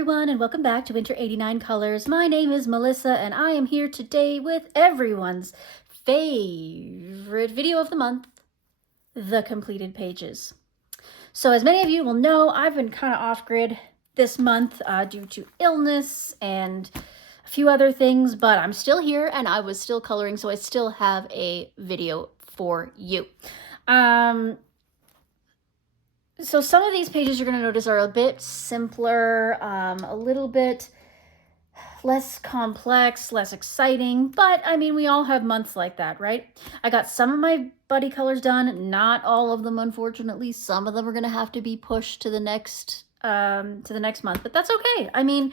everyone, and welcome back to Winter 89 Colors. My name is Melissa, and I am here today with everyone's favorite video of the month, the completed pages. So as many of you will know, I've been kind of off-grid this month due to illness and a few other things, but I'm still here and I was still coloring, so I still have a video for you. So some of these pages you're going to notice are a bit simpler, a little bit less complex, less exciting, but I mean, we all have months like that, right? I got some of my buddy colors done, not all of them, unfortunately. Some of them are going to have to be pushed to the next month, but that's okay. I mean,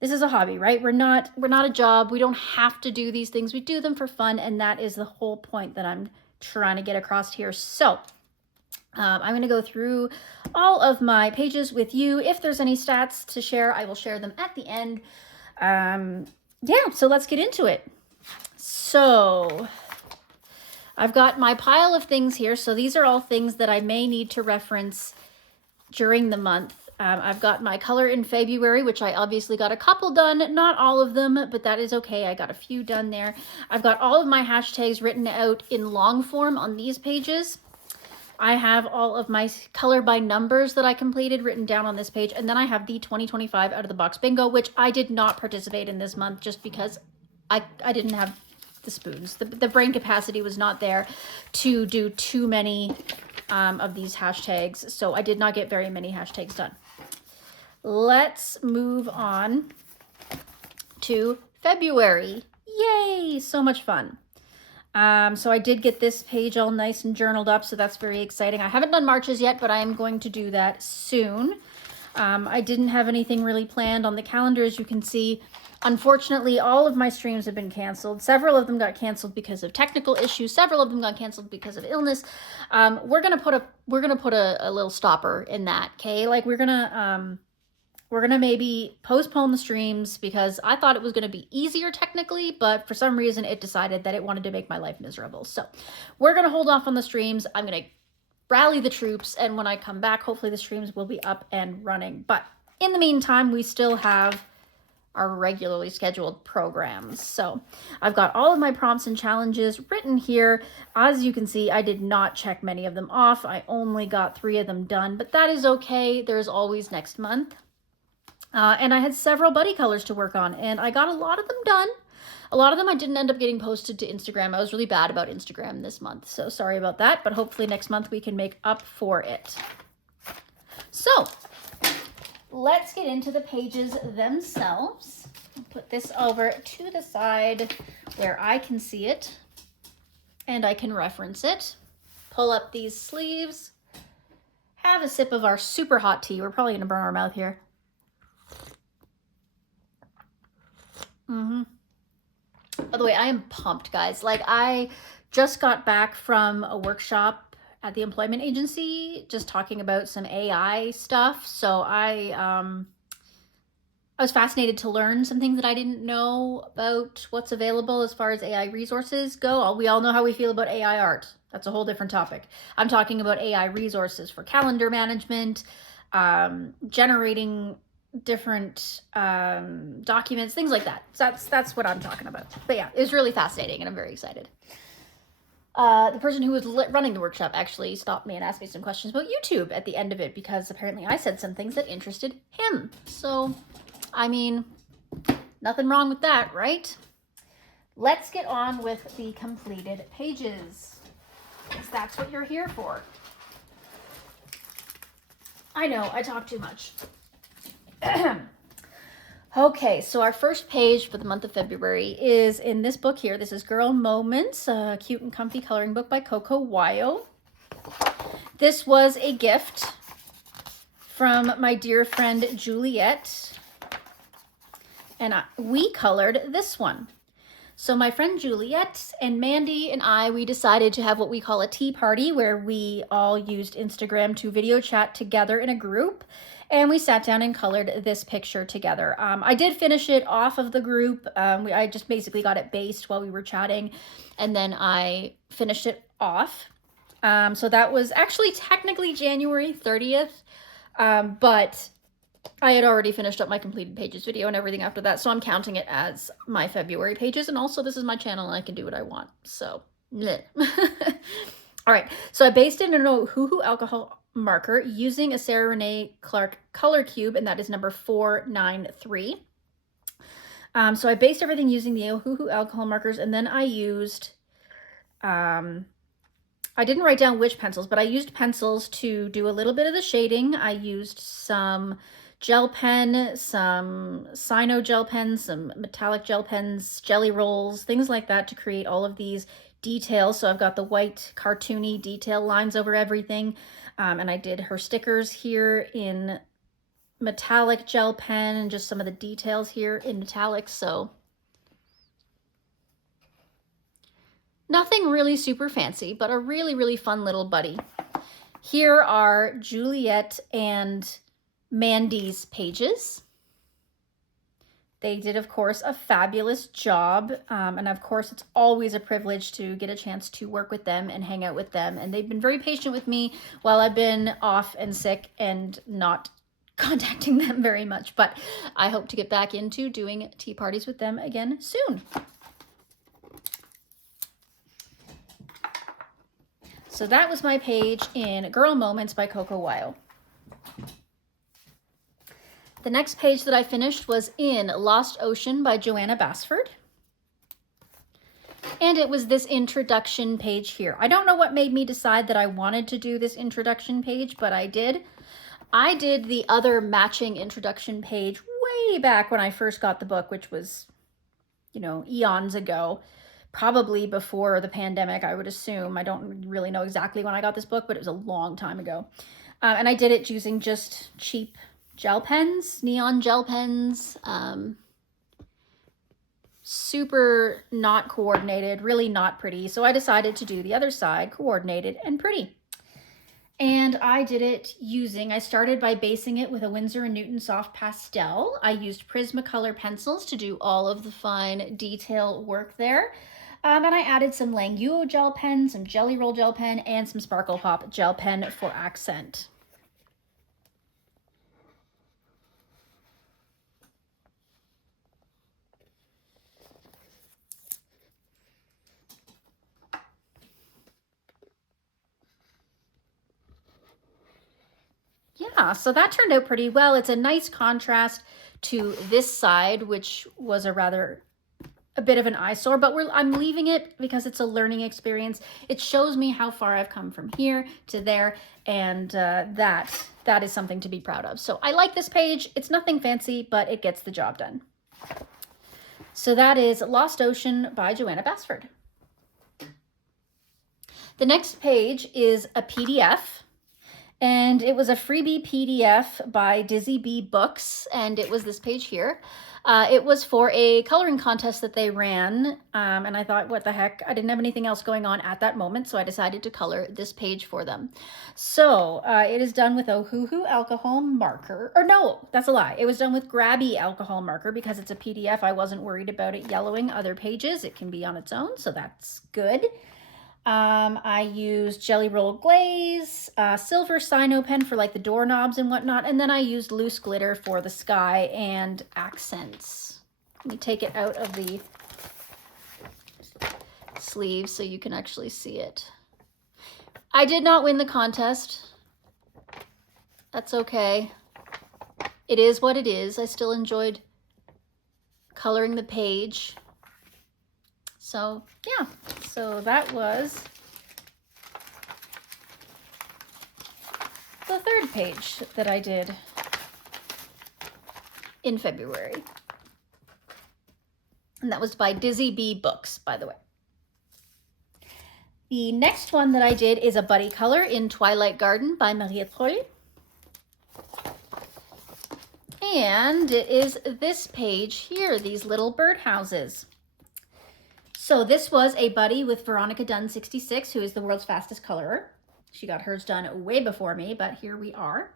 this is a hobby, right? We're not a job. We don't have to do these things. We do them for fun, and that is the whole point that I'm trying to get across here. So I'm going to go through all of my pages with you. If there's any stats to share, I will share them at the end. Yeah, so let's get into it. So I've got my pile of things here. So these are all things that I may need to reference during the month. I've got my color in February, which I obviously got a couple done, not all of them, but that is okay. I got a few done there. I've got all of my hashtags written out in long form on these pages. I have all of my color by numbers that I completed written down on this page. And then I have the 2025 out of the box bingo, which I did not participate in this month just because I didn't have the spoons. The brain capacity was not there to do too many of these hashtags. So I did not get very many hashtags done. Let's move on to February. Yay, so much fun. So I did get this page all nice and journaled up, so that's very exciting. I haven't done Marches yet, but I am going to do that soon. I didn't have anything really planned on the calendar, as you can see. Unfortunately, all of my streams have been canceled. Several of them got canceled because of technical issues. Several of them got canceled because of illness. We're gonna put a little stopper in that, okay? Like we're gonna maybe postpone the streams because I thought it was going to be easier technically, but for some reason it decided that it wanted to make my life miserable. So we're going to hold off on the streams. I'm going to rally the troops, and when I come back, hopefully the streams will be up and running. But in the meantime, we still have our regularly scheduled programs. So I've got all of my prompts and challenges written here. As you can see, I did not check many of them off. I only got 3 of them done, but that is okay. There's always next month. And I had several buddy colors to work on, and I got a lot of them done. A lot of them I didn't end up getting posted to Instagram. I was really bad about Instagram this month, so sorry about that, but hopefully next month we can make up for it. So let's get into the pages themselves. I'll put this over to the side where I can see it and I can reference it. Pull up these sleeves. Have a sip of our super hot tea. We're probably going to burn our mouth here. By the way, I am pumped, guys. Like, I just got back from a workshop at the employment agency, just talking about some AI stuff. So I was fascinated to learn some things that I didn't know about what's available as far as AI resources go. We all know how we feel about AI art. That's a whole different topic. I'm talking about AI resources for calendar management, generating different documents, things like that. So that's what I'm talking about. But yeah, it was really fascinating and I'm very excited. The person who was running the workshop actually stopped me and asked me some questions about YouTube at the end of it because apparently I said some things that interested him. So, I mean, nothing wrong with that, right? Let's get on with the completed pages, because that's what you're here for. I know, I talk too much. Okay, so our first page for the month of February is in this book here. This is Girl Moments, a cute and comfy coloring book by Coco Wyo. This was a gift from my dear friend Juliet, and we colored this one. So my friend Juliet and Mandy and I, we decided to have what we call a tea party, where we all used Instagram to video chat together in a group. And we sat down and colored this picture together. I did finish it off of the group. I just basically got it based while we were chatting, and then I finished it off. So that was actually technically January 30th, but I had already finished up my completed pages video and everything after that, so I'm counting it as my February pages, and also this is my channel and I can do what I want, so bleh. All right, so I based it in a Hoohoo alcohol marker using a Sarah Renee Clark color cube, and that is number 493. So I based everything using the Hoohoo alcohol markers, and then I used, I didn't write down which pencils, but I used pencils to do a little bit of the shading. I used some gel pen, some Cyno gel pens, some metallic gel pens, jelly rolls, things like that to create all of these details. So I've got the white cartoony detail lines over everything. And I did her stickers here in metallic gel pen and just some of the details here in metallic. So nothing really super fancy, but a really, really fun little buddy. Here are Juliet and Mandy's pages. They did, of course, a fabulous job. And of course, it's always a privilege to get a chance to work with them and hang out with them. And they've been very patient with me while I've been off and sick and not contacting them very much. But I hope to get back into doing tea parties with them again soon. So that was my page in Girl Moments by Coco Weil. The next page that I finished was in Lost Ocean by Johanna Basford. And it was this introduction page here. I don't know what made me decide that I wanted to do this introduction page, but I did. I did the other matching introduction page way back when I first got the book, which was, you know, eons ago. Probably before the pandemic, I would assume. I don't really know exactly when I got this book, but it was a long time ago. And I did it using just cheap gel pens, neon gel pens, super not coordinated, really not pretty. So I decided to do the other side, coordinated and pretty. And I did it using, I started by basing it with a Winsor & Newton soft pastel. I used Prismacolor pencils to do all of the fine detail work there. And I added some Languo gel pen, some Jelly Roll gel pen, and some Sparkle Pop gel pen for accent. Yeah, so that turned out pretty well. It's a nice contrast to this side, which was a bit of an eyesore, but I'm leaving it because it's a learning experience. It shows me how far I've come from here to there, and that is something to be proud of. So I like this page. It's nothing fancy, but it gets the job done. So that is Lost Ocean by Johanna Basford. The next page is a PDF. And it was a freebie PDF by Dizzy Bee Books, and it was this page here. It was for a coloring contest that they ran, and I thought, what the heck? I didn't have anything else going on at that moment, so I decided to color this page for them. So it is done with a Hoohoo alcohol marker. Or no, that's a lie. It was done with Grabby alcohol marker because it's a PDF. I wasn't worried about it yellowing other pages. It can be on its own, so that's good. I used Jelly Roll glaze, silver Cyno pen for like the doorknobs and whatnot, and then I used loose glitter for the sky and accents. Let me take it out of the sleeve so you can actually see it. I did not win the contest. That's okay. It is what it is. I still enjoyed coloring the page. So yeah, so that was the third page that I did in February. And that was by Dizzy Bee Books, by the way. The next one that I did is a buddy color in Twilight Garden by Maria Troll. And it is this page here, these little birdhouses. So this was a buddy with Veronica Dunn 66, who is the world's fastest colorer. She got hers done way before me, but here we are.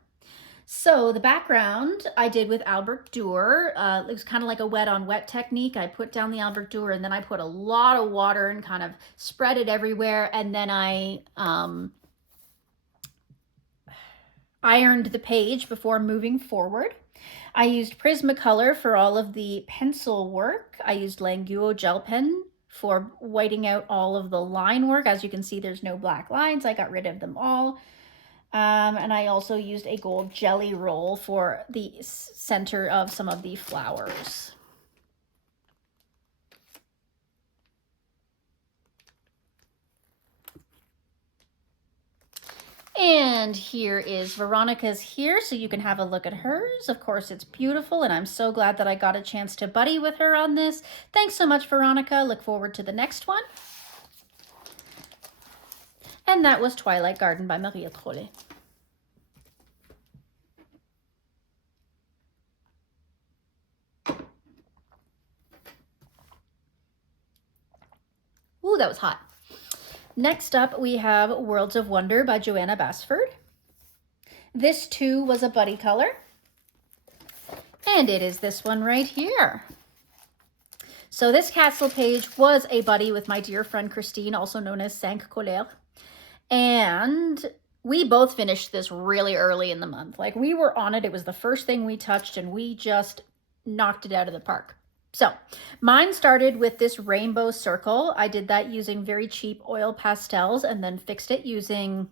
So the background I did with Albert Durer. It was kind of like a wet on wet technique. I put down the Albert Durer and then I put a lot of water and kind of spread it everywhere. And then I ironed the page before moving forward. I used Prismacolor for all of the pencil work. I used Languo gel pen for whiting out all of the line work. As you can see, there's no black lines. I got rid of them all. And I also used a gold jelly roll for the center of some of the flowers. And here is Veronica's here, so you can have a look at hers. Of course, it's beautiful, and I'm so glad that I got a chance to buddy with her on this. Thanks so much, Veronica. Look forward to the next one. And that was Twilight Garden by Maria Trolle. Ooh, that was hot. Next up, we have Worlds of Wonder by Johanna Basford. This too was a buddy color. And it is this one right here. So this castle page was a buddy with my dear friend Christine, also known as Cinq Colères. And we both finished this really early in the month. Like, we were on it. It was the first thing we touched, and we just knocked it out of the park. So mine started with this rainbow circle. I did that using very cheap oil pastels and then fixed it using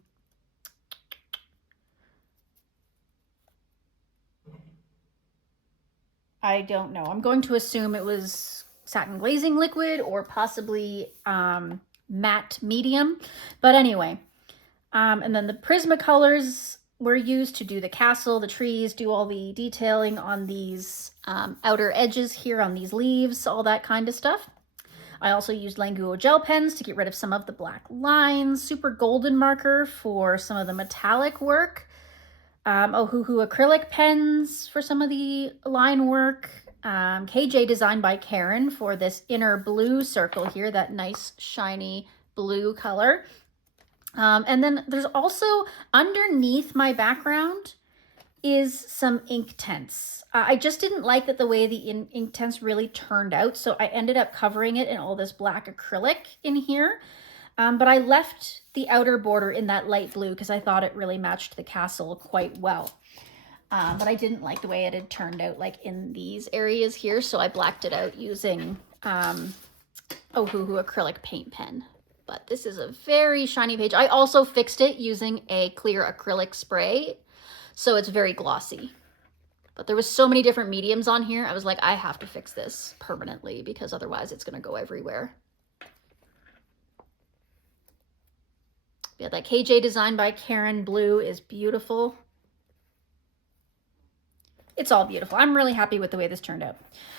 I don't know. I'm going to assume it was satin glazing liquid or possibly matte medium. But anyway, and then the Prismacolors were used to do the castle, the trees, do all the detailing on these outer edges here on these leaves, all that kind of stuff. I also used Languo gel pens to get rid of some of the black lines, super golden marker for some of the metallic work, Ohuhu acrylic pens for some of the line work, KJ designed by Karen for this inner blue circle here, that nice shiny blue color. And then there's also underneath my background is some ink tents. I just didn't like that the way the ink tents really turned out, so I ended up covering it in all this black acrylic in here. But I left the outer border in that light blue because I thought it really matched the castle quite well. But I didn't like the way it had turned out like in these areas here, so I blacked it out using Ohuhu acrylic paint pen. But this is a very shiny page. I also fixed it using a clear acrylic spray, so it's very glossy. But there was so many different mediums on here, I was like, I have to fix this permanently because otherwise it's gonna go everywhere. Yeah, that KJ designed by Karen blue is beautiful. It's all beautiful. I'm really happy with the way this turned out.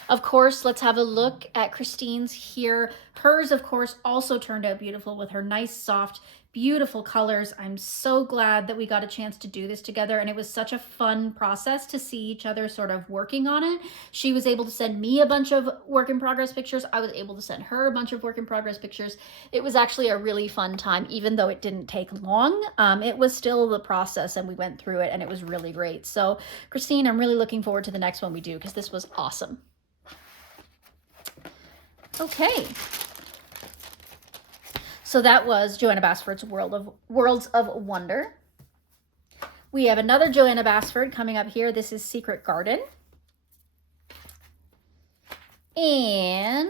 Of course, let's have a look at Christine's here. Hers, of course, also turned out beautiful with her nice, soft, beautiful colors. I'm so glad that we got a chance to do this together, and it was such a fun process to see each other sort of working on it. She was able to send me a bunch of work in progress pictures. I was able to send her a bunch of work in progress pictures. It was actually a really fun time, even though it didn't take long. It was still the process, and we went through it, and it was really great. So Christine, I'm really looking forward to the next one we do because this was awesome. Okay. So that was Johanna Basford's Worlds of Wonder. We have another Johanna Basford coming up here. This is Secret Garden. And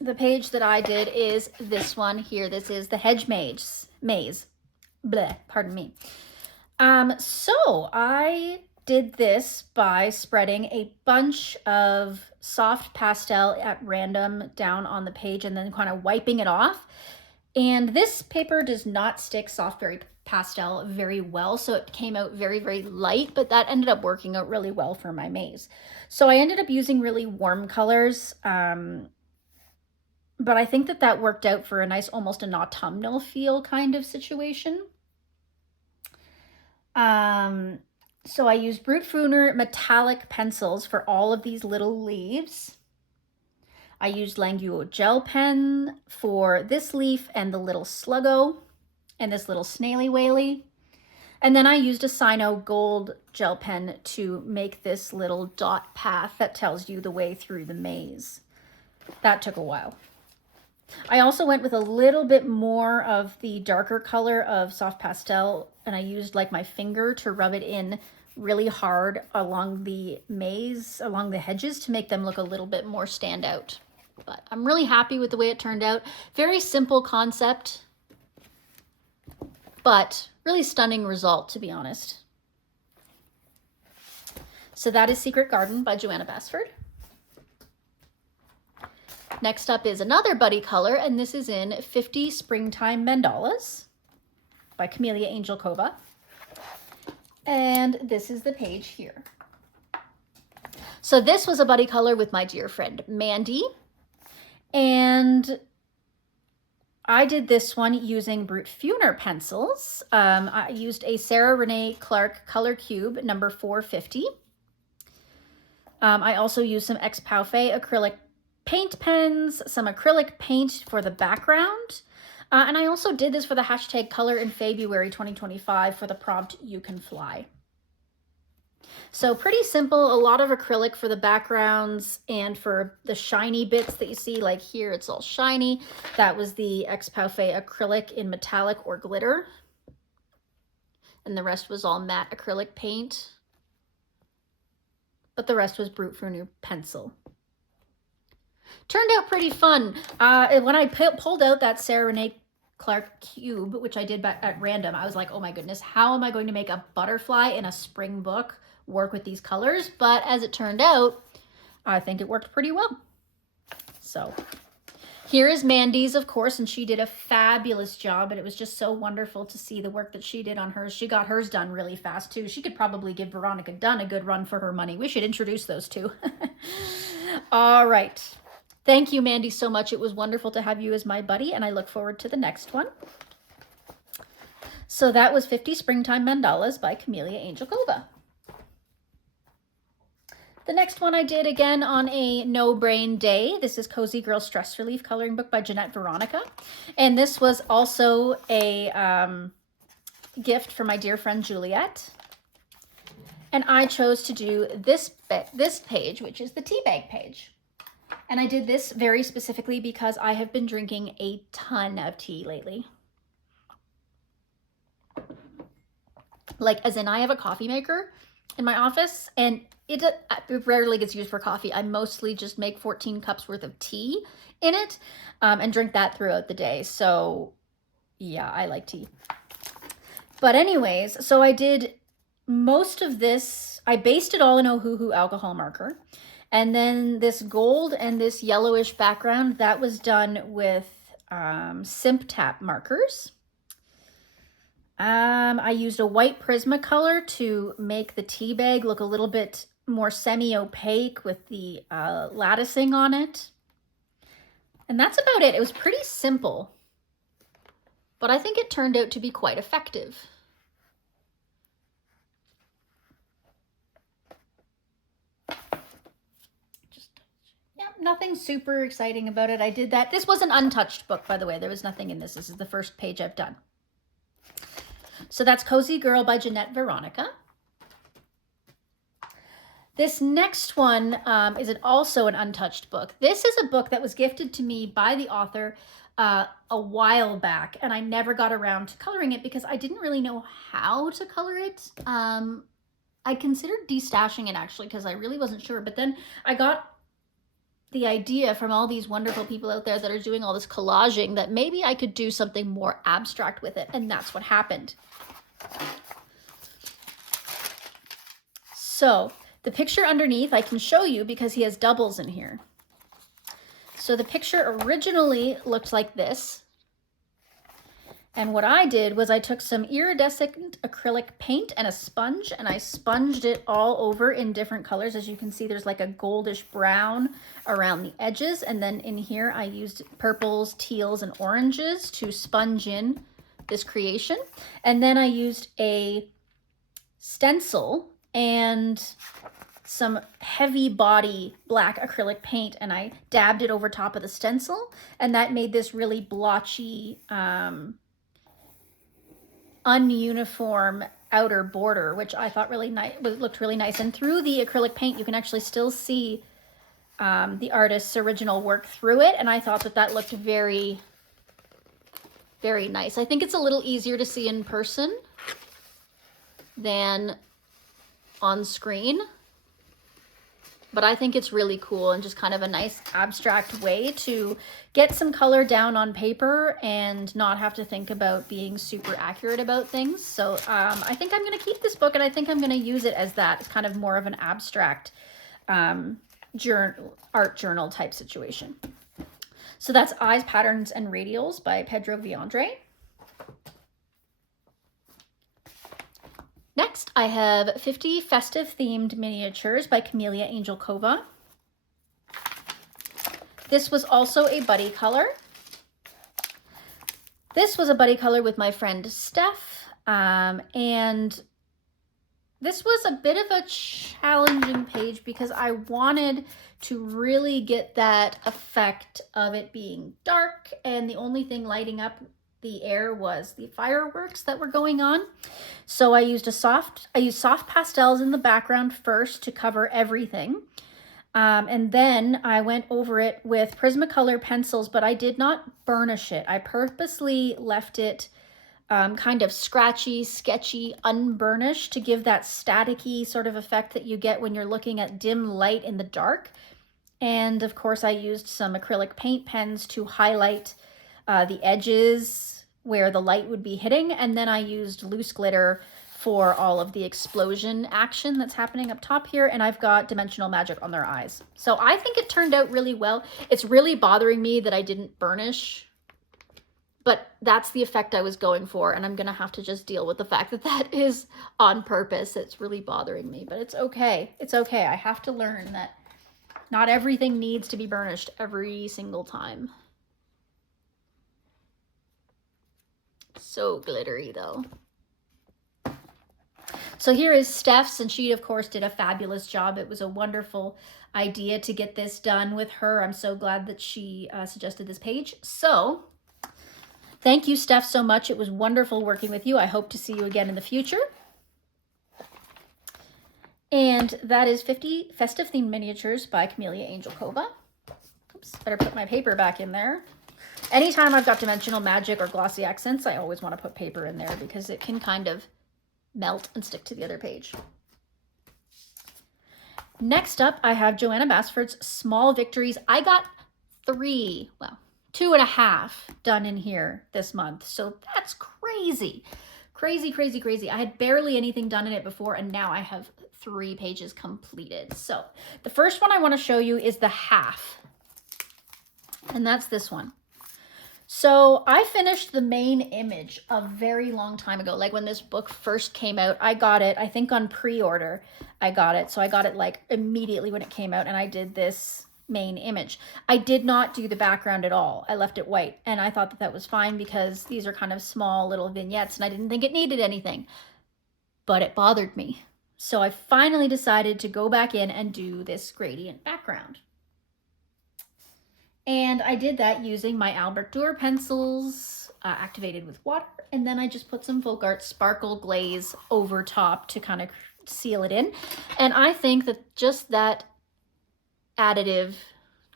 the page that I did is this one here. This is the Hedge Maze. Bleh, pardon me. So I did this by spreading a bunch of soft pastel at random down on the page and then kind of wiping it off. And this paper does not stick soft berry pastel very well, so it came out very, very light, but that ended up working out really well for my maze. So I ended up using really warm colors, but I think that that worked out for a nice, almost an autumnal feel kind of situation. So I used Brute Fruner metallic pencils for all of these little leaves. I used Languo gel pen for this leaf and the little sluggo and this little snaily whaley. And then I used a Sino gold gel pen to make this little dot path that tells you the way through the maze. That took a while. I also went with a little bit more of the darker color of soft pastel and I used like my finger to rub it in really hard along the maze, along the hedges, to make them look a little bit more stand out. But I'm really happy with the way it turned out. Very simple concept, but really stunning result, to be honest. So that is Secret Garden by Johanna Basford. Next up is another buddy color, and this is in 50 Springtime Mandalas by Kameliya Angelkova. And this is the page here. So this was a buddy color with my dear friend Mandy. And I did this one using Brute Funer pencils. I used a Sarah Renee Clark Color Cube number 450. I also used some X Paufe acrylic paint pens, some acrylic paint for the background. And I also did this for the hashtag color in February 2025 for the prompt You Can Fly. So pretty simple, a lot of acrylic for the backgrounds and for the shiny bits that you see, like here it's all shiny. That was the X Paufe acrylic in metallic or glitter. And the rest was all matte acrylic paint. But the rest was Brute Funer pencil. Turned out pretty fun. When I pulled out that Sarah Renee Clark cube, which I did at random, I was like, oh my goodness, how am I going to make a butterfly in a spring book work with these colors? But as it turned out, I think it worked pretty well. So here is Mandy's, of course, and she did a fabulous job, and it was just so wonderful to see the work that she did on hers. She got hers done really fast too. She could probably give Veronica Dunn a good run for her money. We should introduce those two. All right. Thank you, Mandy, so much. It was wonderful to have you as my buddy, and I look forward to the next one. So that was 50 Springtime Mandalas by Kameliya Angelkova. The next one I did again on a no-brain day. This is Cozy Girl Stress Relief Coloring Book by Jeanette Veronica. And this was also a gift for my dear friend Juliet. And I chose to do this page, which is the tea bag page. And I did this very specifically because I have been drinking a ton of tea lately. Like, as in, I have a coffee maker in my office, and it rarely gets used for coffee. I mostly just make 14 cups worth of tea in it and drink that throughout the day. So, yeah, I like tea. But anyways, so I did most of this. I based it all in Ohuhu alcohol marker. And then this gold and this yellowish background, that was done with Simp Tap markers. I used a white Prismacolor to make the tea bag look a little bit more semi-opaque with the latticing on it. And that's about it. It was pretty simple, but I think it turned out to be quite effective. Nothing super exciting about it. I did that. This was an untouched book, by the way. There was nothing in this. This is the first page I've done. So that's Cozy Girl by Jeanette Veronica. This next one is also an untouched book. This is a book that was gifted to me by the author a while back, and I never got around to coloring it because I didn't really know how to color it. I considered destashing it, actually, because I really wasn't sure. But then I got the idea from all these wonderful people out there that are doing all this collaging that maybe I could do something more abstract with it, and that's what happened. So the picture underneath I can show you because he has doubles in here. So the picture originally looked like this. And what I did was I took some iridescent acrylic paint and a sponge, and I sponged it all over in different colors. As you can see, there's like a goldish brown around the edges. And then in here, I used purples, teals, and oranges to sponge in this creation. And then I used a stencil and some heavy body black acrylic paint, and I dabbed it over top of the stencil, and that made this really blotchy, ununiform outer border, which I thought really nice, looked really nice. And through the acrylic paint, you can actually still see the artist's original work through it, and I thought that that looked very, very nice. I think it's a little easier to see in person, than on screen. But I think it's really cool and just kind of a nice abstract way to get some color down on paper and not have to think about being super accurate about things. So I think I'm going to keep this book, and I think I'm going to use it as that. It's kind of more of an abstract art journal type situation. So that's Eyes, Patterns, and Radials by Pedro Viandre. Next, I have 50 Festive Themed Miniatures by Kameliya Angelkova. This was also a buddy color. This was a buddy color with my friend Steph, and this was a bit of a challenging page because I wanted to really get that effect of it being dark, and the only thing lighting up the air was the fireworks that were going on. So I used soft pastels in the background first to cover everything. And then I went over it with Prismacolor pencils, but I did not burnish it. I purposely left it kind of scratchy, sketchy, unburnished to give that staticky sort of effect that you get when you're looking at dim light in the dark. And of course I used some acrylic paint pens to highlight the edges where the light would be hitting, and then I used loose glitter for all of the explosion action that's happening up top here, and I've got dimensional magic on their eyes. So I think it turned out really well. It's really bothering me that I didn't burnish, but that's the effect I was going for, and I'm gonna have to just deal with the fact that that is on purpose. It's really bothering me, but it's okay. It's okay. I have to learn that not everything needs to be burnished every single time. So glittery though. So here is Steph's, and she of course did a fabulous job. It was a wonderful idea to get this done with her. I'm so glad that she suggested this page. So thank you, Steph, so much. It was wonderful working with you. I hope to see you again in the future. And that is 50 Festive Themed Miniatures by Kameliya Angelkova. Oops, better put my paper back in there. Anytime I've got dimensional magic or glossy accents, I always want to put paper in there because it can kind of melt and stick to the other page. Next up, I have Johanna Basford's Small Victories. I got 2.5 done in here this month. So that's crazy. Crazy, crazy, crazy. I had barely anything done in it before, and now I have 3 pages completed. So the first one I want to show you is the half, and that's this one. So I finished the main image a very long time ago. Like when this book first came out, I got it, I think on pre-order, I got it. So I got it like immediately when it came out, and I did this main image. I did not do the background at all. I left it white, and I thought that that was fine because these are kind of small little vignettes and I didn't think it needed anything, but it bothered me. So I finally decided to go back in and do this gradient background. And I did that using my Albert Durer pencils activated with water. And then I just put some Folk Art Sparkle Glaze over top to kind of seal it in. And I think that just that additive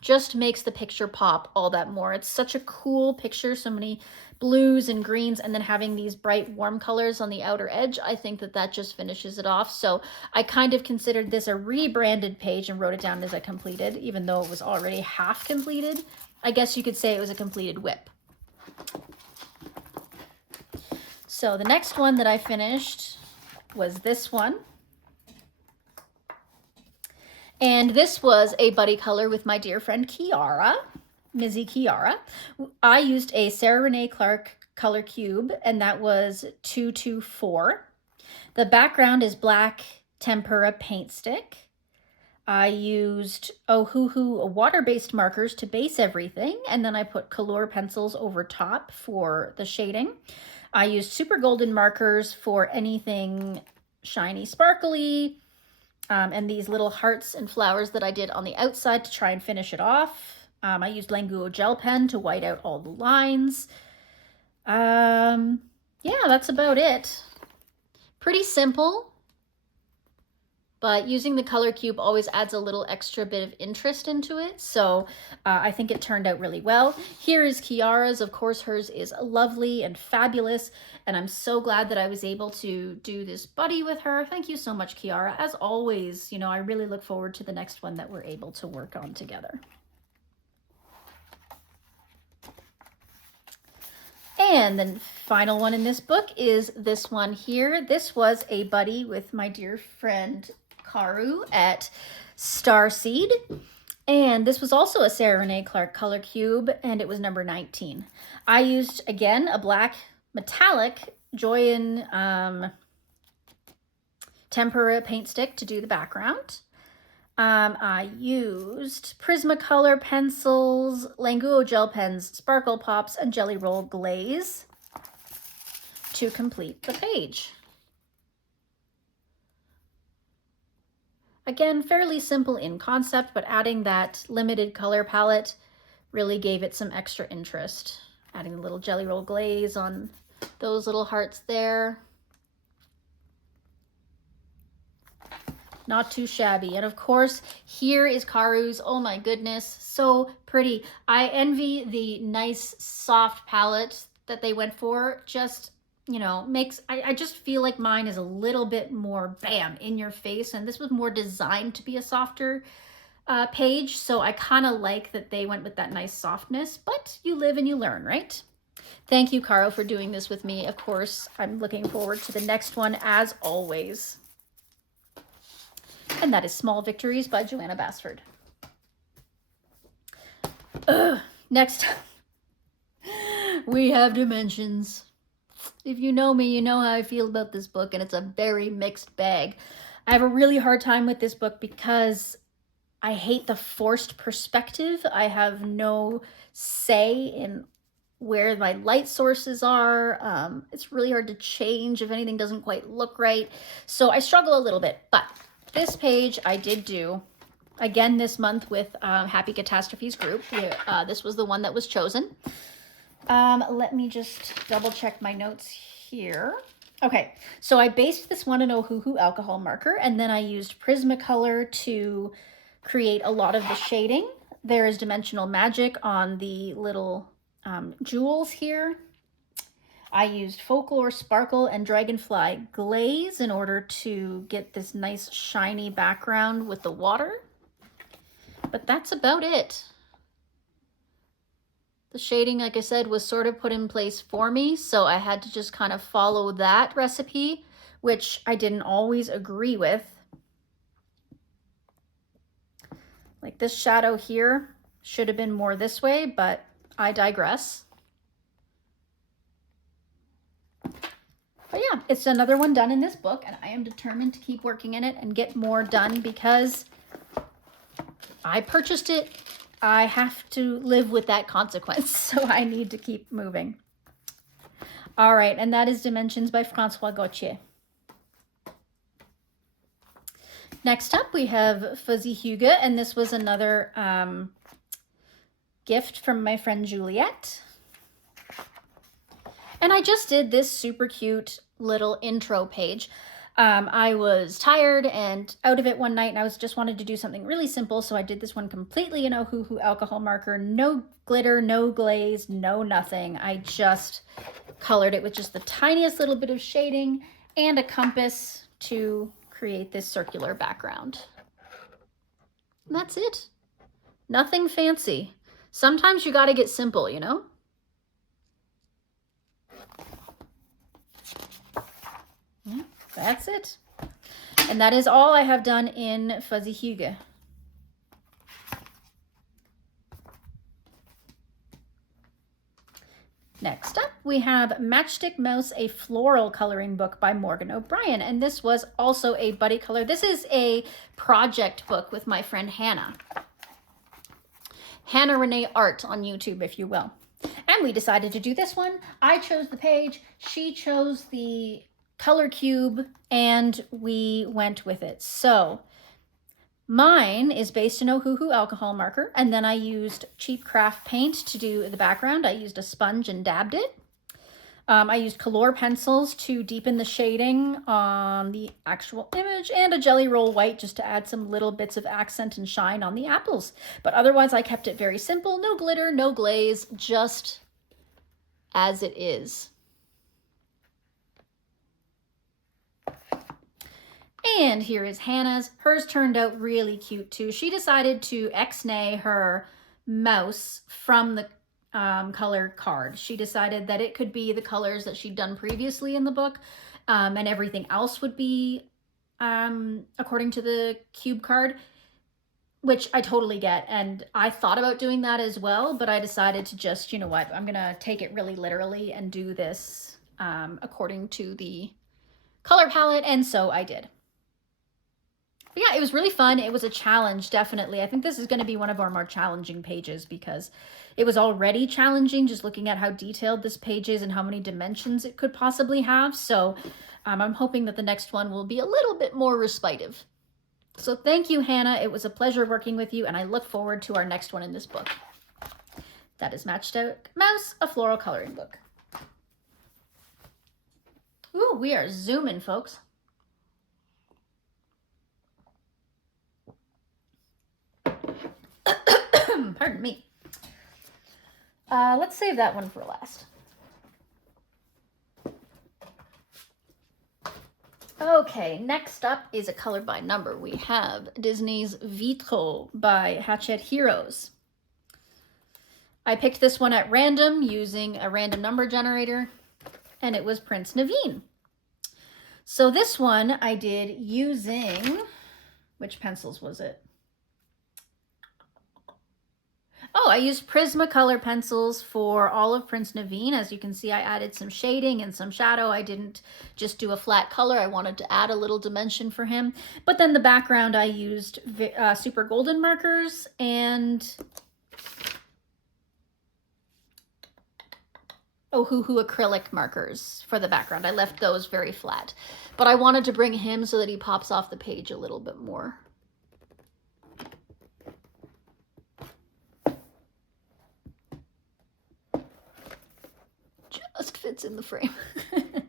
just makes the picture pop all that more. It's such a cool picture, so many blues and greens, and then having these bright warm colors on the outer edge. I think that that just finishes it off. So I kind of considered this a rebranded page and wrote it down as a completed, even though it was already half completed. I guess you could say it was a completed whip. So the next one that I finished was this one. And this was a buddy color with my dear friend Kiara, Mizzy Kiara. I used a Sarah Renee Clark color cube, and that was 224. The background is black tempera paint stick. I used Ohuhu water-based markers to base everything, and then I put Color pencils over top for the shading. I used super golden markers for anything shiny, sparkly, and these little hearts and flowers that I did on the outside to try and finish it off. I used Languo gel pen to white out all the lines. Yeah, that's about it. Pretty simple. but using the color cube always adds a little extra bit of interest into it. So I think it turned out really well. Here is Kiara's. Of course, hers is lovely and fabulous, and I'm so glad that I was able to do this buddy with her. Thank you so much, Kiara. As always, you know, I really look forward to the next one that we're able to work on together. And the final one in this book is this one here. This was a buddy with my dear friend Karu at Starseed. And this was also a Sarah Renee Clark color cube, and it was number 19. I used, again, a black metallic Joyan tempera paint stick to do the background. I used Prismacolor pencils, Languo gel pens, sparkle pops, and Jelly Roll glaze to complete the page. Again, fairly simple in concept, but adding that limited color palette really gave it some extra interest. Adding a little Jelly Roll glaze on those little hearts there. Not too shabby. And of course, here is Karu's. Oh my goodness, so pretty. I envy the nice soft palette that they went for. Just, you know, I just feel like mine is a little bit more bam in your face, and this was more designed to be a softer page. So I kind of like that they went with that nice softness, but you live and you learn, right? Thank you, Caro, for doing this with me. Of course, I'm looking forward to the next one as always. And that is Small Victories by Johanna Basford. Next, we have Dimensions. If you know me, you know how I feel about this book, and it's a very mixed bag. I have a really hard time with this book because I hate the forced perspective. I have no say in where my light sources are. It's really hard to change if anything doesn't quite look right. So I struggle a little bit, but this page I did do again this month with Happy Catastrophes group. This was the one that was chosen. Let me just double check my notes here. Okay, so I based this one in Ohuhu alcohol marker, and then I used Prismacolor to create a lot of the shading. There is dimensional magic on the little jewels here. I used Folklore Sparkle and Dragonfly Glaze in order to get this nice shiny background with the water. But that's about it. The shading, like I said, was sort of put in place for me, so I had to just kind of follow that recipe, which I didn't always agree with. Like this shadow here should have been more this way, but I digress. But yeah, it's another one done in this book, and I am determined to keep working in it and get more done because I purchased it. I have to live with that consequence, so I need to keep moving. All right, and that is Dimensions by Francois Gauthier. Next up, we have Fuzzy Hygge, and this was another gift from my friend Juliette. And I just did this super cute little intro page. I was tired and out of it one night, and I just wanted to do something really simple, so I did this one completely in Ohuhu alcohol marker. No glitter, no glaze, no nothing. I just colored it with just the tiniest little bit of shading and a compass to create this circular background. And that's it. Nothing fancy. Sometimes you gotta get simple, you know? That's it. And that is all I have done in Fuzzy Hygge. Next up, we have Matchstick Mouse, a floral coloring book by Morgan O'Brien. And this was also a buddy color. This is a project book with my friend Hannah. Hannah Renee Art on YouTube, if you will. And we decided to do this one. I chose the page. She chose the color cube, and we went with it. So mine is based in Ohuhu alcohol marker, and then I used cheap craft paint to do the background. I used a sponge and dabbed it. I used color pencils to deepen the shading on the actual image, and a Jelly Roll white just to add some little bits of accent and shine on the apples. But otherwise I kept it very simple, no glitter, no glaze, just as it is. And here is Hannah's. Hers turned out really cute too. She decided to ex-nay her mouse from the color card. She decided that it could be the colors that she'd done previously in the book, and everything else would be according to the cube card, which I totally get. And I thought about doing that as well, but I decided to just, you know what, I'm gonna take it really literally and do this according to the color palette, and so I did. But yeah, it was really fun. It was a challenge, definitely. I think this is going to be one of our more challenging pages because it was already challenging just looking at how detailed this page is and how many dimensions it could possibly have. So I'm hoping that the next one will be a little bit more respitive. So thank you, Hannah. It was a pleasure working with you, and I look forward to our next one in this book. That is Matchstick Mouse, a floral coloring book. Ooh, we are zooming, folks. Pardon me. Let's save that one for last. Okay, next up is a color by number. We have Disney's Victories by Hachette Heroes. I picked this one at random using a random number generator, and it was Prince Naveen. So this one I did using, which pencils was it? Oh, I used Prismacolor pencils for all of Prince Naveen. As you can see, I added some shading and some shadow. I didn't just do a flat color. I wanted to add a little dimension for him. But then the background, I used super golden markers and Ohuhu acrylic markers for the background. I left those very flat. But I wanted to bring him so that he pops off the page a little bit more. Just fits in the frame. But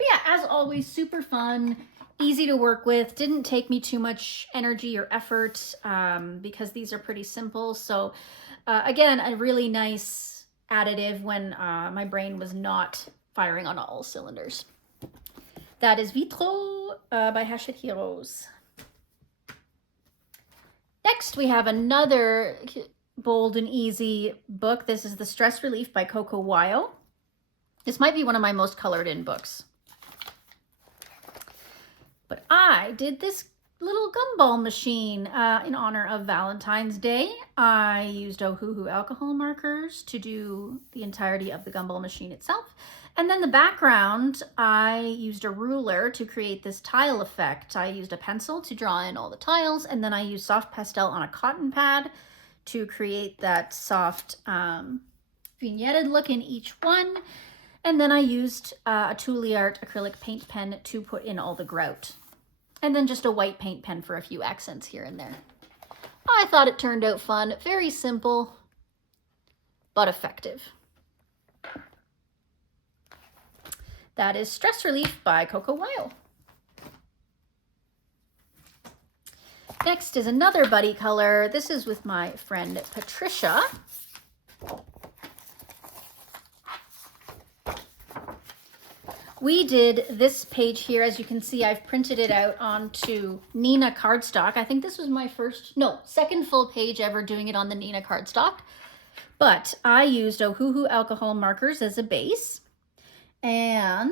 yeah, as always, super fun, easy to work with. Didn't take me too much energy or effort because these are pretty simple. So again, a really nice additive when my brain was not firing on all cylinders. That is Victories by Hachette Heroes. Next, we have another bold and easy book. This is The Stress Relief by Coco Wyo. This might be one of my most colored in books. But I did this little gumball machine in honor of Valentine's Day. I used Ohuhu alcohol markers to do the entirety of the gumball machine itself. And then the background, I used a ruler to create this tile effect. I used a pencil to draw in all the tiles, and then I used soft pastel on a cotton pad to create that soft vignetted look in each one. And then I used a Tuliart acrylic paint pen to put in all the grout. And then just a white paint pen for a few accents here and there. I thought it turned out fun. Very simple, but effective. That is Stress Relief by Coco Wyo. Next is another buddy color. This is with my friend Patricia. We did this page here. As you can see, I've printed it out onto Nina cardstock. I think this was my second full page ever doing it on the Nina cardstock. But I used Ohuhu alcohol markers as a base. And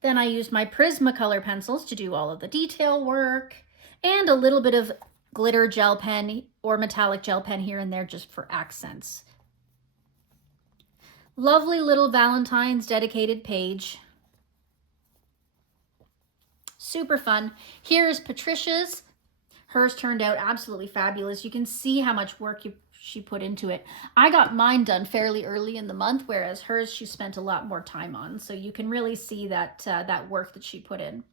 then I used my Prismacolor pencils to do all of the detail work, and a little bit of glitter gel pen or metallic gel pen here and there just for accents. Lovely little Valentine's dedicated page. Super fun. Here's Patricia's. Hers turned out absolutely fabulous. You can see how much work she put into it. I got mine done fairly early in the month, whereas hers she spent a lot more time on. So you can really see that that work that she put in.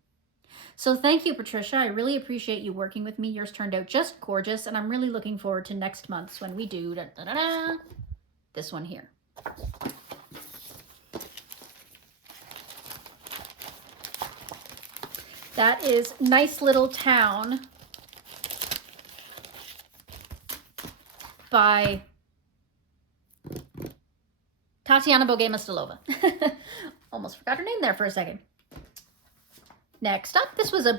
So thank you, Patricia. I really appreciate you working with me. Yours turned out just gorgeous, and I'm really looking forward to next month's when we do this one here. That is Nice Little Town by Tatiana Bogema-Stolova. Almost forgot her name there for a second. Next up, this was a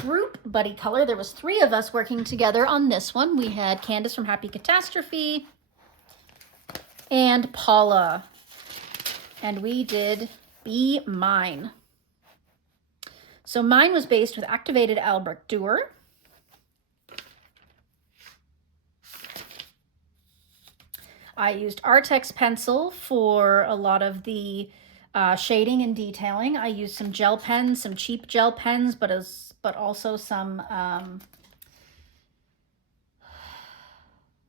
group buddy color. There was 3 of us working together on this one. We had Candace from Happy Catastrophe and Paula. And we did Be Mine. So mine was based with activated Albrecht Dürer. I used Artex pencil for a lot of the shading and detailing. I used some gel pens, some cheap gel pens, but also some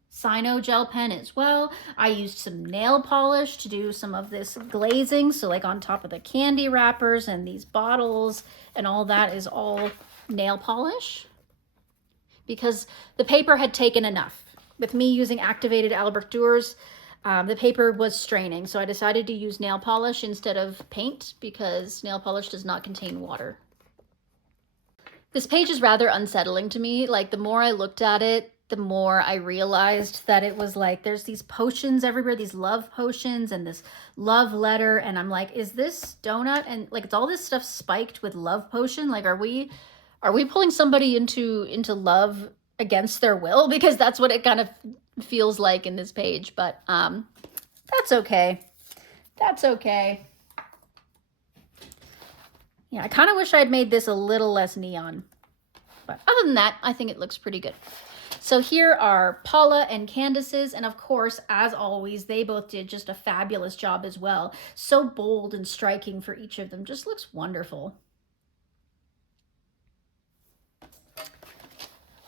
Sino gel pen as well. I used some nail polish to do some of this glazing. So like on top of the candy wrappers and these bottles and all that is all nail polish because the paper had taken enough. With me using activated Albrecht Dürers, the paper was straining. So I decided to use nail polish instead of paint because nail polish does not contain water. This page is rather unsettling to me. Like the more I looked at it, the more I realized that it was like there's these potions everywhere, these love potions and this love letter, and I'm like, is this donut? And like it's all this stuff spiked with love potion. Like are we pulling somebody into love against their will? Because that's what it kind of feels like in this page, but that's okay. That's okay. Yeah, I kind of wish I'd made this a little less neon, but other than that, I think it looks pretty good. So here are Paula and Candace's, and of course, as always, they both did just a fabulous job as well. So bold and striking for each of them, just looks wonderful.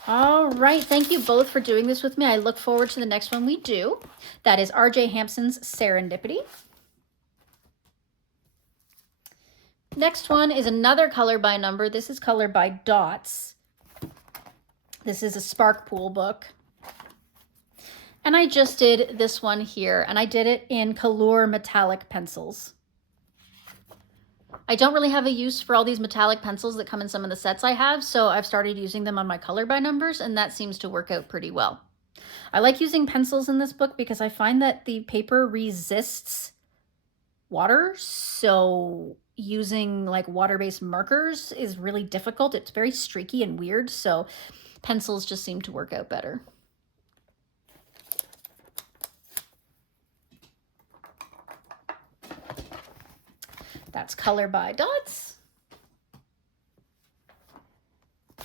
All right, thank you both for doing this with me. I look forward to the next one we do. That is R.J. Hampson's Serendipity. Next one is another color by number. This is color by dots. This is a Spark Pool book. And I just did this one here, and I did it in Color metallic pencils. I don't really have a use for all these metallic pencils that come in some of the sets I have, so I've started using them on my color by numbers, and that seems to work out pretty well. I like using pencils in this book because I find that the paper resists water, so using like water-based markers is really difficult. It's very streaky and weird, so pencils just seem to work out better. That's color by dots.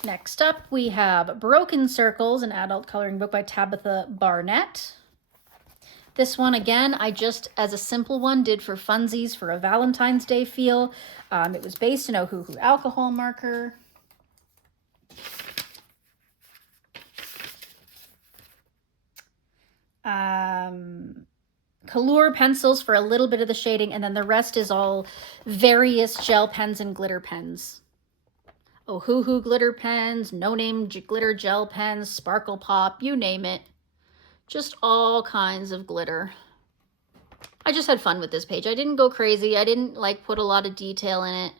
Next up, we have Broken Circles, an adult coloring book by Tabitha Barnett. This one, again, I just, as a simple one, did for funsies for a Valentine's Day feel. It was based in Ohuhu alcohol marker. Color pencils for a little bit of the shading, and then the rest is all various gel pens and glitter pens. Ohuhu glitter pens, no-name glitter gel pens, Sparkle Pop, you name it. Just all kinds of glitter. I just had fun with this page. I didn't go crazy. I didn't like put a lot of detail in it.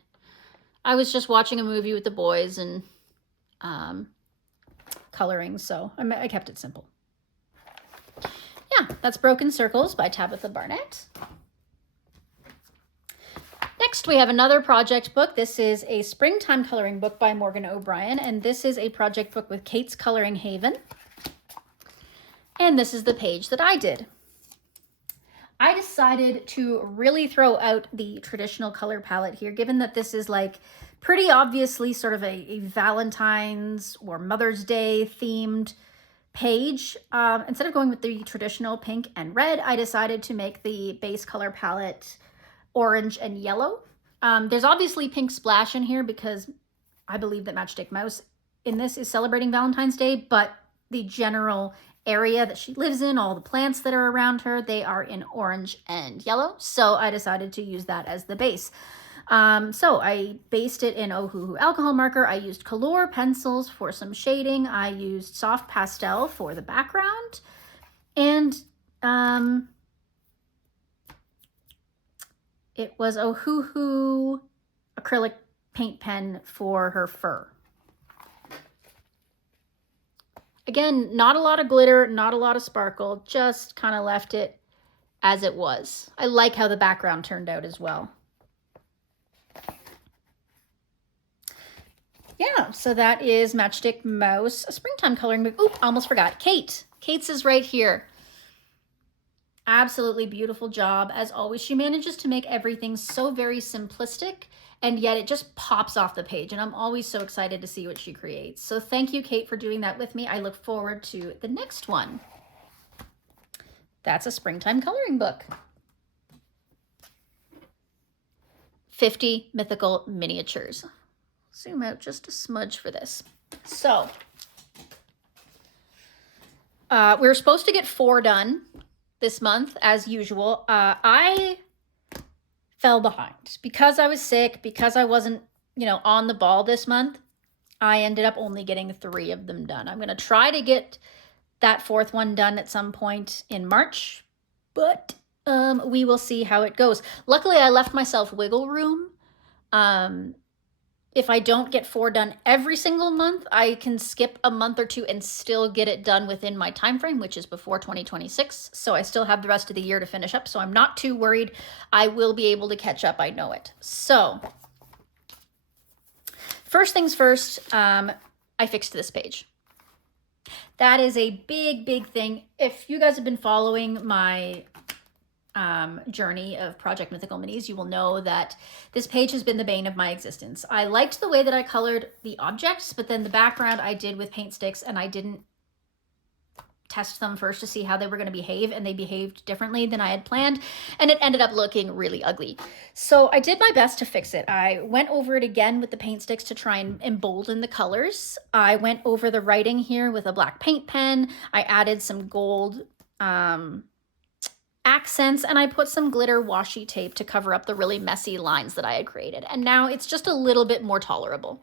I was just watching a movie with the boys and coloring, so I kept it simple. Yeah, that's Broken Circles by Tabitha Barnett. Next, we have another project book. This is a springtime coloring book by Morgan O'Brien, and this is a project book with Kate's Coloring Haven. And this is the page that I did. I decided to really throw out the traditional color palette here, given that this is like pretty obviously sort of a Valentine's or Mother's Day themed page. Instead of going with the traditional pink and red, I decided to make the base color palette orange and yellow. There's obviously pink splash in here because I believe that Matchstick Mouse in this is celebrating Valentine's Day, but the general area that she lives in, all the plants that are around her, they are in orange and yellow. So I decided to use that as the base. So I based it in Ohuhu alcohol marker. I used Color pencils for some shading. I used soft pastel for the background. And It was Ohuhu acrylic paint pen for her fur. Again, not a lot of glitter, not a lot of sparkle, just kind of left it as it was. I like how the background turned out as well. Yeah, so that is Matchstick Mouse, a springtime coloring book. Oop, almost forgot. Kate. Kate's is right here. Absolutely beautiful job. As always, she manages to make everything so very simplistic, and yet it just pops off the page, and I'm always so excited to see what she creates. So thank you, Kate, for doing that with me. I look forward to the next one. That's a springtime coloring book. 50 Mythical Miniatures. Zoom out just a smudge for this. So, we were supposed to get 4 done this month, as usual. I fell behind because I was sick, because I wasn't, on the ball this month. I ended up only getting 3 of them done. I'm going to try to get that 4th one done at some point in March, but we will see how it goes. Luckily, I left myself wiggle room. If I don't get 4 done every single month, I can skip a month or 2 and still get it done within my time frame, which is before 2026. So I still have the rest of the year to finish up. So I'm not too worried. I will be able to catch up. I know it. So first things first, I fixed this page. That is a big, big thing. If you guys have been following my journey of Project Mythical Minis, you will know that this page has been the bane of my existence. I liked the way that I colored the objects, but then the background I did with paint sticks, and I didn't test them first to see how they were going to behave, and they behaved differently than I had planned, and it ended up looking really ugly. So I did my best to fix it. I went over it again with the paint sticks to try and embolden the colors. I went over the writing here with a black paint pen. I added some gold accents, and I put some glitter washi tape to cover up the really messy lines that I had created. And now it's just a little bit more tolerable.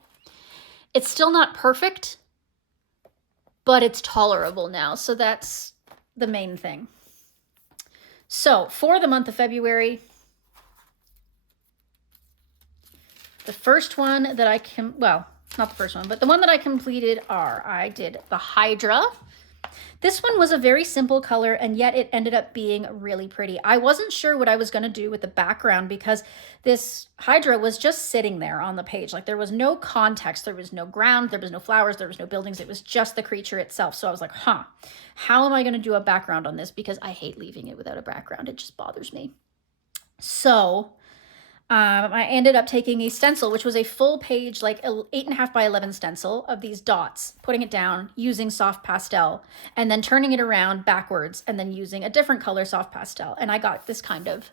It's still not perfect, but it's tolerable now. So that's the main thing. So for the month of February, the first one that I can, well, not the first one, but the one that I completed I did the Hydra. This one was a very simple color, and yet it ended up being really pretty. I wasn't sure what I was going to do with the background because this Hydra was just sitting there on the page. Like, there was no context, there was no ground, there was no flowers, there was no buildings. It was just the creature itself. So I was like, how am I going to do a background on this? Because I hate leaving it without a background. It just bothers me. So I ended up taking a stencil, which was a full page, like 8.5 by 11 stencil of these dots, putting it down using soft pastel, and then turning it around backwards, and then using a different color soft pastel. And I got this kind of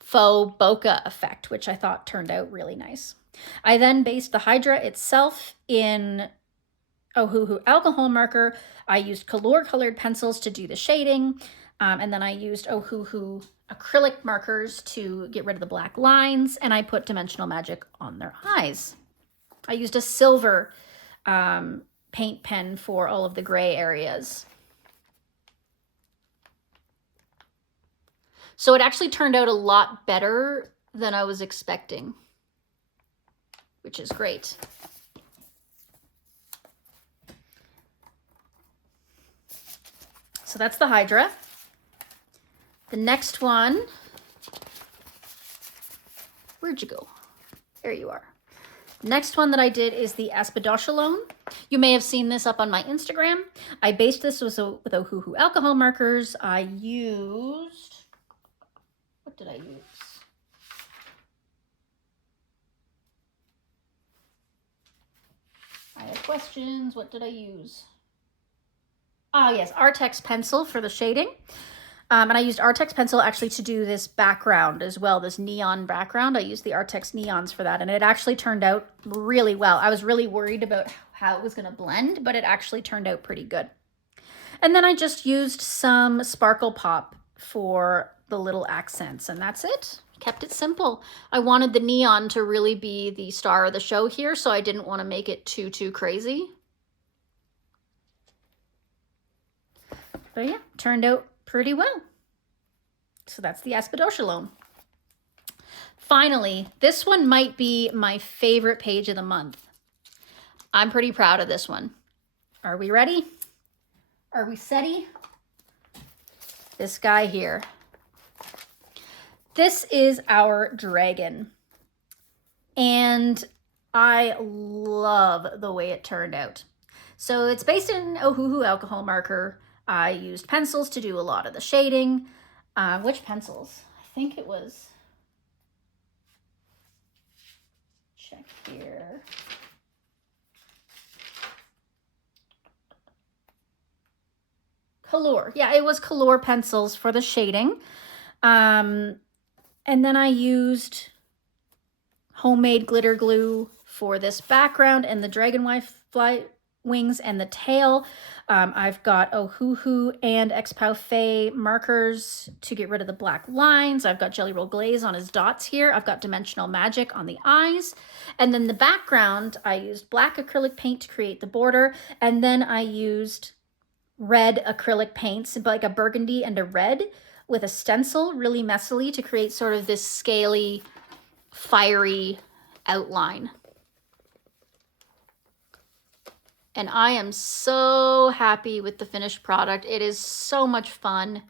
faux bokeh effect, which I thought turned out really nice. I then based the Hydra itself in Ohuhu alcohol marker. I used colored pencils to do the shading. And then I used Ohuhu acrylic markers to get rid of the black lines, and I put Dimensional Magic on their eyes. I used a silver paint pen for all of the gray areas. So it actually turned out a lot better than I was expecting, which is great. So that's the Hydra. The next one, where'd you go? There you are. Next one that I did is the Aspidoshalone. You may have seen this up on my Instagram. I based this with Ohuhu alcohol markers. I used, what did I use? I have questions. What did I use? Oh yes, Artex pencil for the shading. And I used Artex pencil actually to do this background as well, this neon background. I used the Artex neons for that, and it actually turned out really well. I was really worried about how it was going to blend, but it actually turned out pretty good. And then I just used some Sparkle Pop for the little accents, and that's it. Kept it simple. I wanted the neon to really be the star of the show here, so I didn't want to make it too crazy. But yeah, turned out pretty well. So that's the Aspidoshalone. Finally, this one might be my favorite page of the month. I'm pretty proud of this one. Are we ready? Are we steady? This guy here. This is our dragon. And I love the way it turned out. So it's based in Ohuhu alcohol marker. I used pencils to do a lot of the shading. Which pencils? I think it was... Check here. Color. Yeah, it was Color pencils for the shading. And then I used homemade glitter glue for this background and the dragonfly wings and the tail. I've got Ohuhu and Expaufe markers to get rid of the black lines. I've got Jelly Roll Glaze on his dots here. I've got Dimensional Magic on the eyes. And then the background, I used black acrylic paint to create the border. And then I used red acrylic paints, like a burgundy and a red, with a stencil really messily to create sort of this scaly, fiery outline. And I am so happy with the finished product. It is so much fun.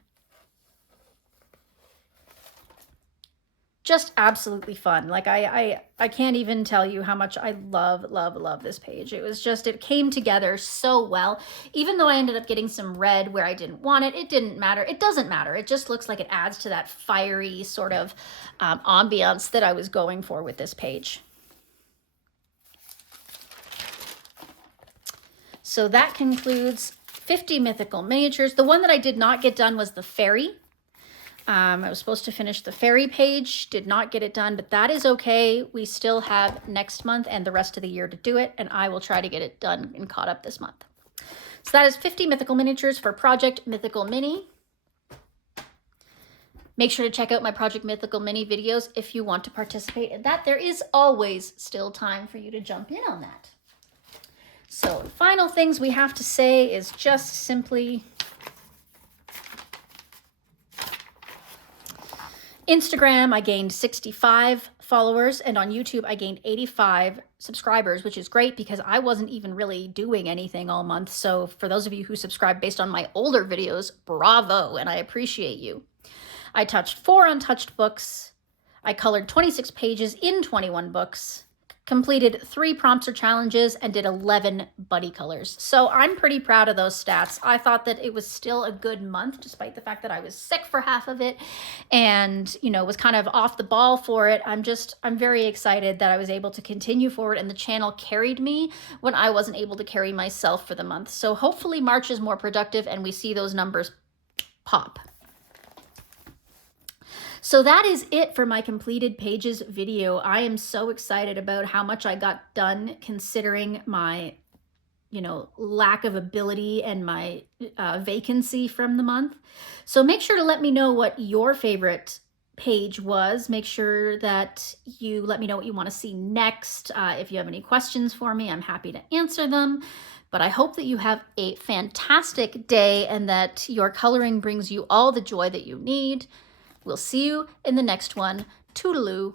Just absolutely fun. Like I can't even tell you how much I love this page. It was just, it came together so well. Even though I ended up getting some red where I didn't want it, it didn't matter. It doesn't matter. It just looks like it adds to that fiery sort of ambiance that I was going for with this page. So that concludes 50 Mythical Miniatures. The one that I did not get done was the fairy. I was supposed to finish the fairy page, did not get it done, but that is okay. We still have next month and the rest of the year to do it, and I will try to get it done and caught up this month. So that is 50 Mythical Miniatures for Project Mythical Mini. Make sure to check out my Project Mythical Mini videos if you want to participate in that. There is always still time for you to jump in on that. So final things we have to say is just simply... Instagram, I gained 65 followers, and on YouTube, I gained 85 subscribers, which is great because I wasn't even really doing anything all month. So for those of you who subscribe based on my older videos, bravo, and I appreciate you. I touched 4 untouched books. I colored 26 pages in 21 books, completed 3 prompts or challenges, and did 11 buddy colors. So I'm pretty proud of those stats. I thought that it was still a good month, despite the fact that I was sick for half of it and, you know, was kind of off the ball for it. I'm very excited that I was able to continue forward and the channel carried me when I wasn't able to carry myself for the month. So hopefully March is more productive and we see those numbers pop. So that is it for my completed pages video. I am so excited about how much I got done considering my, you know, lack of ability and my vacancy from the month. So make sure to let me know what your favorite page was. Make sure that you let me know what you want to see next. If you have any questions for me, I'm happy to answer them. But I hope that you have a fantastic day and that your coloring brings you all the joy that you need. We'll see you in the next one. Toodaloo.